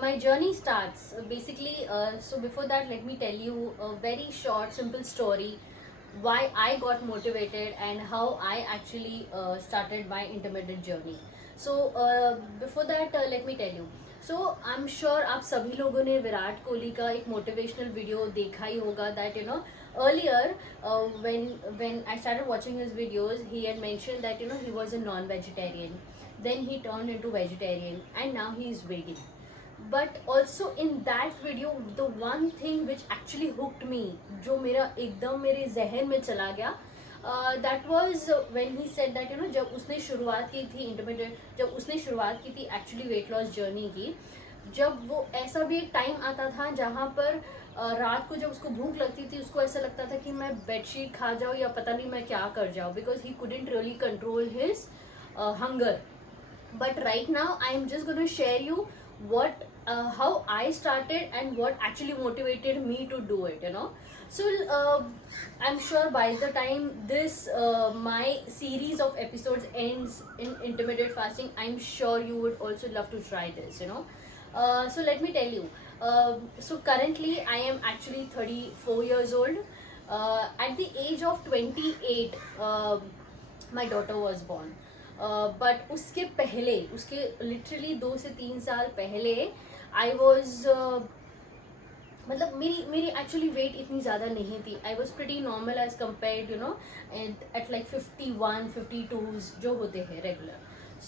My journey starts basically. So before that, let me tell you a very short, simple story why I got motivated and how I actually started my intermittent journey. Before that, let me tell you. I'm sure आप सभी लोगों ने विराट कोहली का एक motivational video देखा ही होगा that earlier when I started watching his videos he had mentioned that he was a non-vegetarian, then he turned into vegetarian and now he is vegan. But also in that video the one thing which actually hooked me, जो मेरा एकदम मेरे जहन में चला गया, that was when he said that जब उसने शुरुआत की थी इंटरमीडिएट, जब उसने शुरुआत की थी एक्चुअली वेट लॉस जर्नी की, जब वो ऐसा भी एक टाइम आता था जहाँ पर रात को जब उसको भूख लगती थी उसको ऐसा लगता था कि मैं बेडशीट खा जाऊँ या पता नहीं मैं क्या कर जाऊँ, because he couldn't really control his hunger. But right now I am just going to share you what how I started and what actually motivated me to do it. I'm sure by the time this my series of episodes ends in intermittent fasting, I'm sure you would also love to try this. So let me tell you, so currently I am actually 34 years old. At the age of 28 my daughter was born. But उसके पहले, उसके literally 2 से 3 साल पहले I was मतलब मेरी actually wait इतनी ज़्यादा नहीं थी. I was pretty normal as compared at like 51 52 जो होते हैं regular.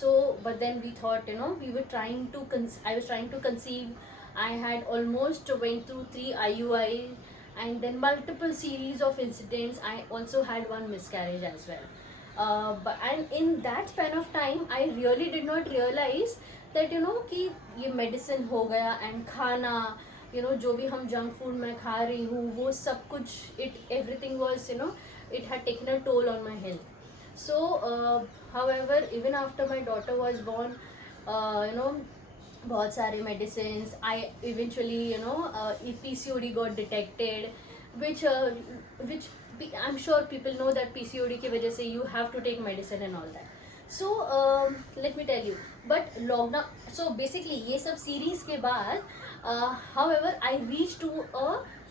So but then we thought we were trying to I was trying to conceive. I had almost went through 3 IUI and then multiple series of incidents. I also had one miscarriage as well. And in that span of time I really did not realize that कि ये medicine हो गया and खाना जो भी हम junk food मैं खा रही हूँ वो सब कुछ it everything was it had taken a toll on my health. So however even after my daughter was born, बहुत सारे medicines, I eventually PCOD got detected, which I'm sure people know that PCOD की वजह से you have to take medicine and all that. So let me tell you, but lockdown, so basically ये सब series के बाद however I reached to a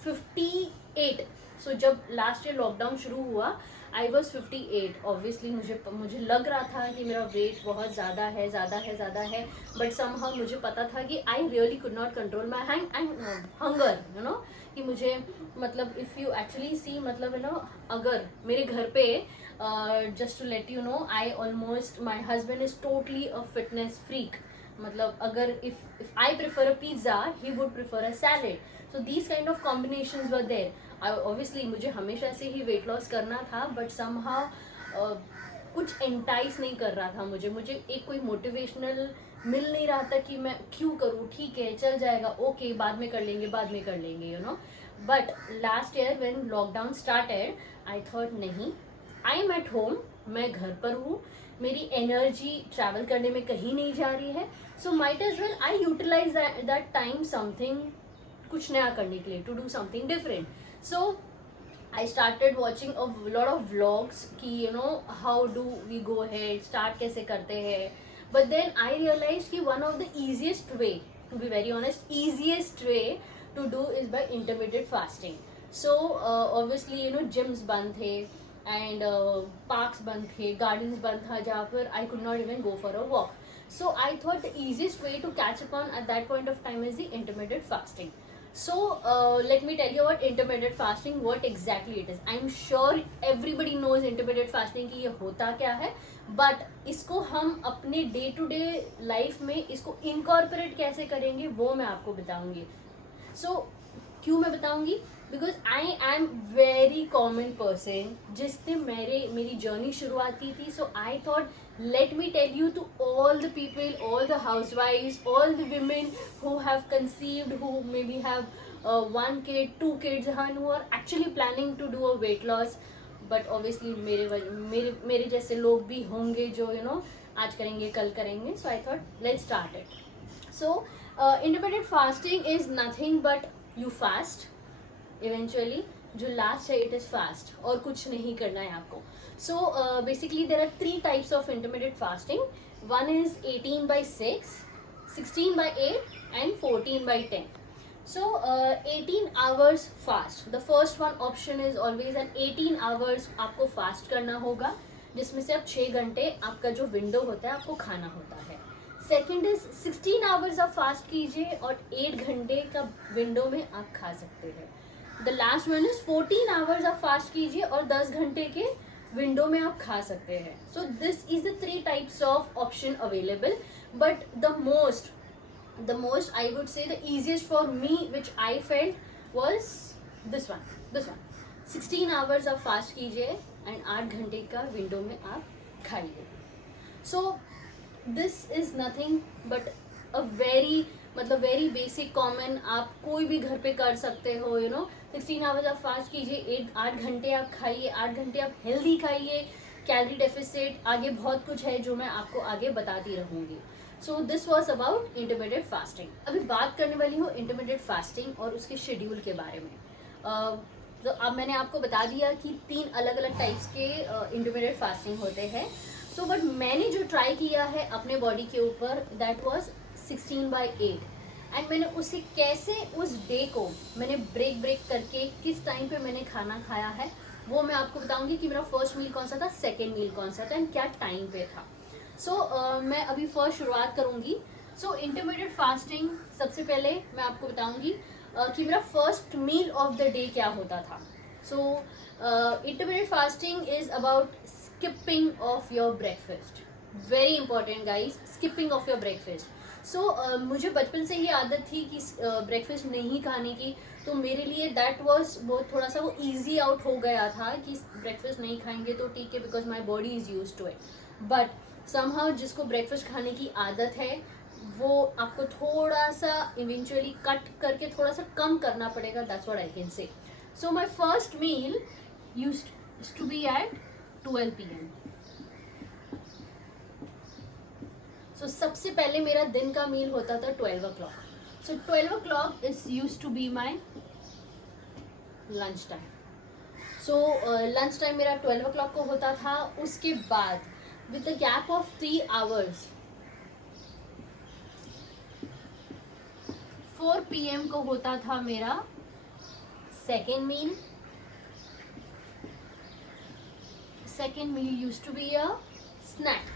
58. So जब last year lockdown शुरू हुआ I was 58. ऑब्वियसली मुझे लग रहा था कि मेरा वेट बहुत ज़्यादा है, बट समहाउ मुझे पता था कि I really could not control my hunger. कि मुझे मतलब इफ़ यू एक्चुअली सी मतलब अगर मेरे घर पे just to let you know I almost my husband is totally a fitness freak. मतलब अगर if I prefer a pizza he would prefer a salad. So these kind of combinations were there. Obviously मुझे हमेशा से ही weight loss करना था, but somehow कुछ entice नहीं कर रहा था मुझे एक कोई मोटिवेशनल मिल नहीं रहा था कि मैं क्यों करूँ, ठीक है चल जाएगा, ओके बाद में कर लेंगे but last year when lockdown started I thought नहीं, आई एम एट होम, मैं घर पर हूँ, मेरी एनर्जी ट्रैवल करने में कहीं नहीं जा रही है, so might as well I utilize that time something, कुछ नया करने के लिए, to do something different. So I started watching a lot of vlogs कि how do we go ahead, start कैसे करते हैं. But then I realized कि one of the easiest way, to be very honest, easiest way to do is by intermittent fasting. So obviously gyms बंद थे and parks बंद थे, gardens बंद था जहाँ पर I could not even go for a walk. So I thought the easiest way to catch upon at that point of time is the intermittent fasting. So let me tell you about intermittent fasting, what exactly it is. I'm sure everybody knows intermittent fasting कि ये होता क्या है, but इसको हम अपने day to day life में इसको इनकॉर्पोरेट कैसे करेंगे वो मैं आपको बताऊंगी. So क्यों मैं बताऊंगी, because I am very common person जिसने मेरी जर्नी शुरुआत की थी. So I thought let me tell you to all the people, all the housewives, all the women who have conceived, who maybe have 1 kid, 2 kids, who are actually planning to do a weight loss. But obviously मेरे जैसे लोग भी होंगे जो आज करेंगे कल करेंगे. So I thought let's start it. So intermittent fasting is nothing but you fast eventually, जो लास्ट है इट इज़ फास्ट, और कुछ नहीं करना है आपको. So basically there are 3 types of intermittent fasting. One is 18/6, 16/8 and 14/10. So 18 hours fast. The first one option is always an 18 hours आपको fast करना होगा, जिसमें से आप 6 घंटे आपका जो विंडो होता है आपको खाना होता है. सेकेंड इज 16 आवर्स आप फास्ट कीजिए और 8 घंटे का विंडो में आप खा सकते हैं. The last one is 14 hours आप फास्ट कीजिए और 10 घंटे के विंडो में आप खा सकते हैं. So this is the 3 types of option available, but the most I would say the easiest for me which I felt was this one 16 hours आप फास्ट कीजिए एंड 8 घंटे का विंडो में आप खाइए. So this is nothing but a very basic common, आप कोई भी घर पे कर सकते हो. 16 आवर्स आप फास्ट कीजिए, 8 घंटे आप खाइए, 8 घंटे आप हेल्दी खाइए, कैलोरी डेफिसिट, आगे बहुत कुछ है जो मैं आपको आगे बताती रहूँगी. So this was about intermediate fasting. अभी बात करने वाली हूँ इंटरमीडिएट फास्टिंग और उसके शेड्यूल के बारे में. तो अब मैंने आपको बता दिया कि 3 अलग अलग टाइप्स के इंटरमीडिएट फास्टिंग होते हैं. सो बट मैंने जो ट्राई किया है अपने बॉडी के ऊपर दैट वाज 16/8. एंड मैंने उसे कैसे उस डे को मैंने ब्रेक करके किस टाइम पे मैंने खाना खाया है वो मैं आपको बताऊंगी कि मेरा फर्स्ट मील कौन सा था, सेकेंड मील कौन सा था एंड क्या टाइम पे था. सो मैं अभी फर्स्ट शुरुआत करूंगी. सो इंटरमीडिएट फास्टिंग सबसे पहले मैं आपको बताऊंगी कि मेरा first meal of the day क्या होता था. So intermediate fasting is about skipping of your breakfast. Very important guys, skipping of your breakfast. So मुझे बचपन से ही आदत थी कि ब्रेकफास्ट नहीं खाने की, तो मेरे लिए दैट वाज बहुत थोड़ा सा वो ईजी आउट हो गया था कि ब्रेकफास्ट नहीं खाएंगे तो ठीक है, because my body is use to it. But somehow जिसको ब्रेकफास्ट खाने की आदत है वो आपको थोड़ा सा इवेंचुअली कट करके थोड़ा सा कम करना पड़ेगा. That's what I can say. So my first meal used to be at 12 PM. So सबसे पहले मेरा दिन का मील होता था 12 o'clock. So 12 o'clock is used to be my lunch time. So lunch time मेरा 12 o'clock को होता था. उसके बाद with a gap of 3 hours 4 PM को होता था मेरा second meal. Second meal used to be a snack.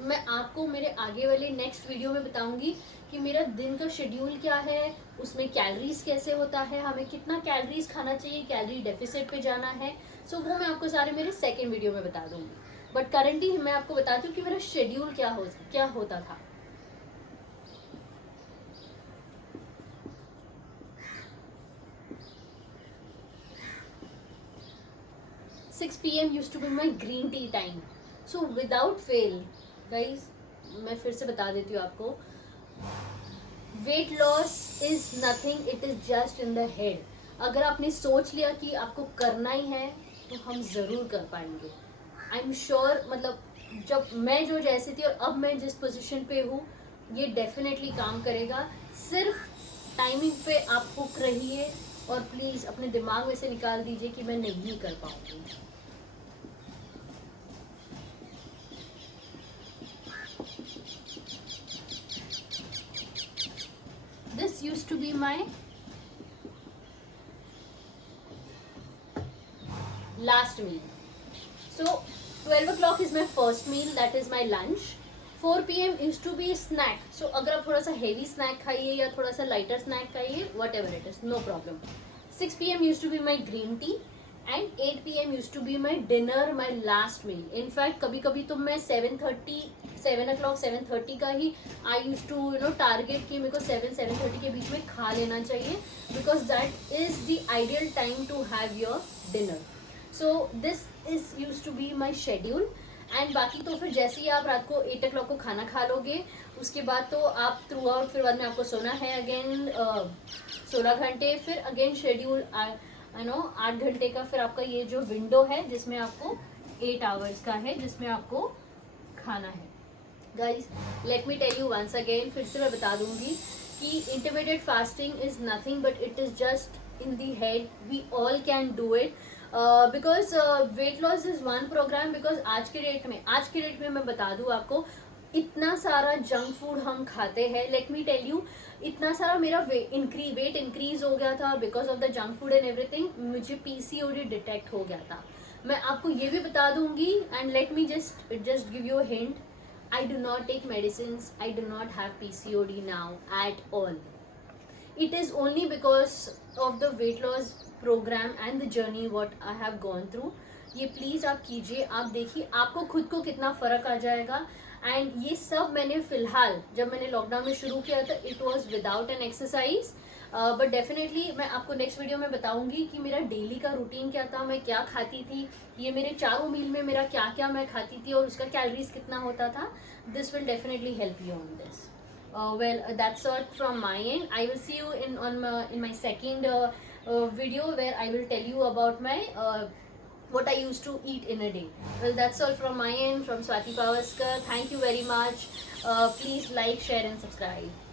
मैं आपको मेरे आगे वाले नेक्स्ट वीडियो में बताऊंगी कि मेरा दिन का शेड्यूल क्या है, उसमें कैलोरीज कैसे होता है, हमें कितना कैलोरीज खाना चाहिए, कैलोरी डेफिसिट पे जाना है. सो वो मैं आपको सारे मेरे सेकेंड वीडियो में बता दूंगी. बट करंटली मैं आपको बताती हूँ कि मेरा शेड्यूल क्या होता था. Six PM used to be my green tea time. So without fail, guys, मैं फिर से बता देती हूँ आपको, weight loss is nothing, it is just in the head. अगर आपने सोच लिया कि आपको करना ही है तो हम ज़रूर कर पाएंगे. I am sure. मतलब जब मैं जो जैसी थी और अब मैं जिस पोजीशन पे हूँ ये डेफिनेटली काम करेगा. सिर्फ टाइमिंग पे आप हुक रहिए और प्लीज़ अपने दिमाग में से निकाल दीजिए कि मैं नहीं कर पाऊँगी. This used to be my last meal. So 12 o'clock is my first meal, that is my lunch. 4 PM used to be snack. So अगर आप थोड़ा सा heavy snack खाइए या थोड़ा सा lighter snack खाइए, whatever it is, no problem. 6 PM used to be my green tea and 8 PM used to be my dinner, my last meal. In fact कभी कभी तो मैं 7 o'clock 7:30 का ही I used to target कि मेरे को 7-7:30 के बीच में खा लेना चाहिए, because that is the ideal time to have your dinner. So this is used to be my schedule. And बाकी तो फिर जैसे ही आप रात को 8 o'clock को खाना खा लोगे उसके बाद तो आप थ्रू आउट फिर बाद में आपको सोना है अगेन 16 घंटे. फिर अगेन शेड्यूल 8 घंटे का फिर आपका ये जो विंडो है जिसमें आपको 8 hours का है जिसमें आपको खाना है. Guys let me tell you once again, फिर से मैं बता दूंगी कि intermediate fasting is nothing but it is just in the head. We all can do it. Because weight loss is one program. Because आज के डेट में मैं बता दूँ आपको इतना सारा जंक फूड हम खाते हैं, लेट मी टेल यू, इतना सारा मेरा वेट इंक्रीज हो गया था because of the junk food and everything, मुझे पीसीओडी डिटेक्ट हो गया था। मैं आपको ये भी बता दूंगी, and let me just give you a hint, I do not take medicines, I do not have PCOD now at all. It is only because of the weight loss program and the journey what I have gone through. ये please आप कीजिए, आप देखिए आपको खुद को कितना फ़र्क आ जाएगा। एंड ये सब मैंने फ़िलहाल जब मैंने लॉकडाउन में शुरू किया था, it was without an exercise, but definitely मैं आपको नेक्स्ट वीडियो में बताऊंगी कि मेरा डेली का रूटीन क्या था, मैं क्या खाती थी, ये मेरे चारों मील में मेरा क्या क्या मैं खाती थी और उसका कैलोरीज कितना होता था। This will definitely help you on this. Well, that's all from my end. I will see you in my second video where I will tell you about my what I used to eat in a day. Well, that's all from my end, from Swati Pavaskar. Thank you very much. Please like, share and subscribe.